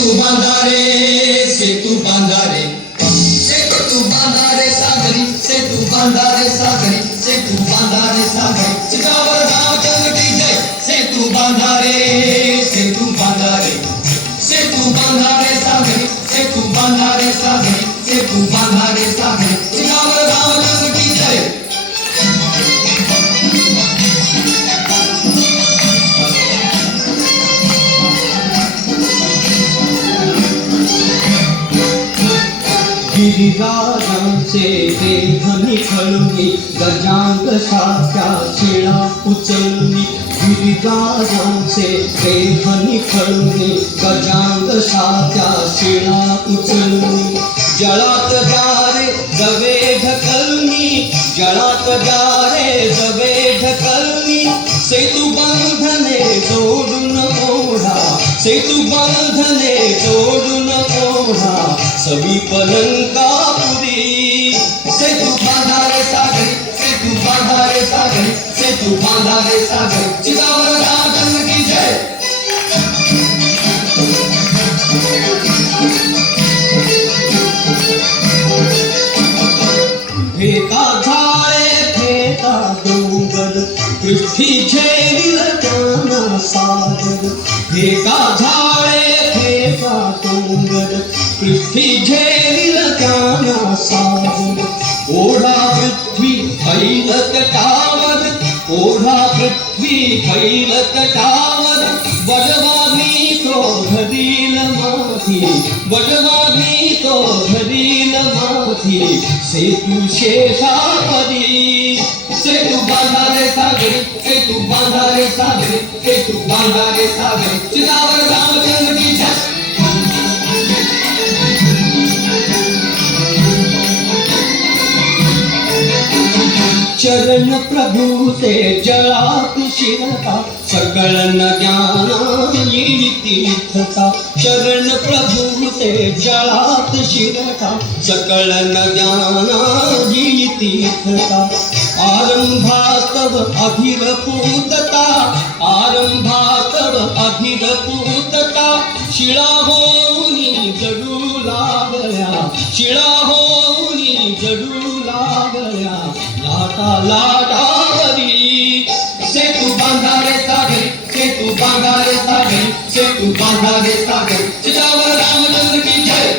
सेतू बांधारे सेतू बांधारे सेतू बांधारे सागरी सेतू बांधारे सागरी सेतू बांधारे सागरी चितावर रामचंद्र की जय सेतू बांधारे सेतू बांधारे सेतू बांधारे सागरी सेतू बांधारे सागरी सेतू बांधारे सागरी चितावर रामचंद्र की जय गिरिराजांचे ते ध्वनी खळुनी गजांग साच्या शिळा उचलली गिरिराजांचे ते ध्वनी खळुनी गजांग साच्या शिळा उचलली जळात जारे जवे ढकलनी जळात जारे जवे ढकलनी सेतू बांधणे जोडून ओढा सेतू बांधणे जोडून ओढा सवी पलंकापुरी सेतू बांधारे सागरी सेतू बांधारे सागरी सेतू बांधारे सागरी चितावर रामचंद्र की जय फेका झाडे फेका डोंगर पृथ्वी झेलिल ज्ञान सागर फेका झाडे फेका डोंगर पृथ्वी झेलिल ज्ञान सागर ओढा पृथ्वी फैलत टावर ओढा पृथ्वी फैलत टावर बजवानी तो धरील माथी बजवानी तो धरील माथी सेतू शेषापरी सेतू बांधारे सागरी सेतू बांधारे सागरी सेतू बांधारे सागरी चितावर रामचंद्र की जय चरण प्रभु से जळात शिरता सकळ ज्ञान येई तीर्थता चरण प्रभु से जळात शिरता सकळ ज्ञान येई तीर्थता आरंभातव अभिरपूतता आरंभातव अभिरपूतता शिळा होऊनी जडू लागल्या शिळा होऊनी जडू लागल्या लाटा लाटावरी सेतू बांधारे सागरी सेतू बांधारे सागरी सेतू बांधारे सागरी चितावर रामचंद्र की जय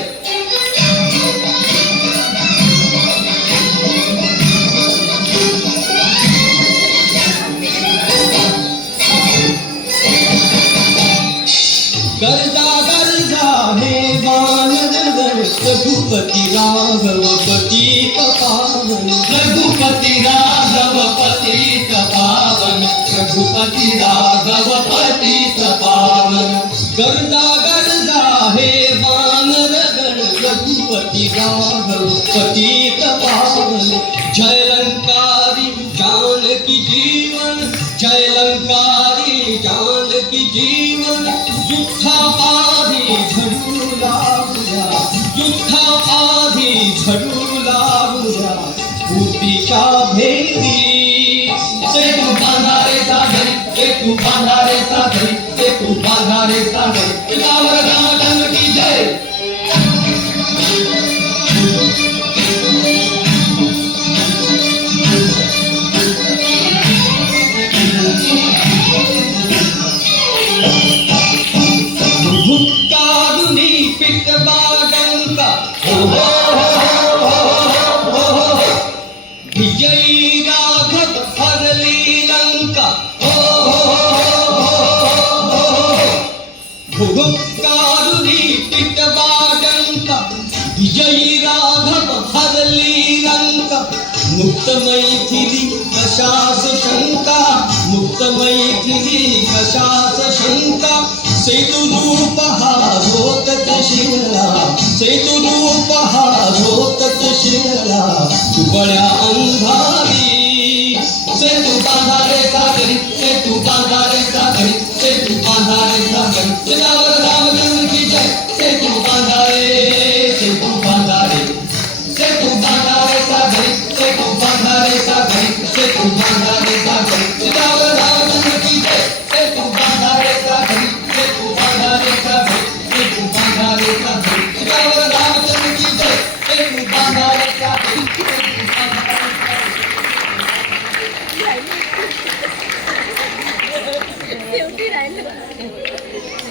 गर्जा गर्जा हे वानर रघुपती राघव पतित पावन रघुपति राघव पतित पावन रघुपति राघव पतित पावन गर्जा गर्जा हे वानर रघुपती राघव पतित पावन जय लंकारी जानकी जीवन जय लंकारी जानकी जीवन युद्धा आधी झडू लागल्या युद्धा आधी झडू लागल्या भूतीच्या भेदी सेतू बांधारे सागरी सेतू बांधारे सागरी सेतू बांधारे सागरी चितावर रामचंद्र की जय भुक्कारुनी पितबाडंका विजयी राघव हरली लंका भुक्कारुनी पितबाडंका विजयी राघव हरली लंका मुक्त मैथिली कशास शंका मुक्त मैथिली कशास शंका सेतु रूप हा धोकत शिरला सेतु रूप हा धोकत शिरला दुबळ्या अंधारी सेतू बांधारे सागरी सेतू बांधारे सागरी सेतू बांधारे सागरी चितावर रामचंद्र की जय सेतू बांधारे सेतू बांधारे सेतू बांधारे सागरी सेतू बांधारे सागरी सेतू बांधारे सागरी चितावर रामचंद्र की जय सेतू बांधारे सागरी सेतू बांधारे सागरी सेतू बांधारे राहिलं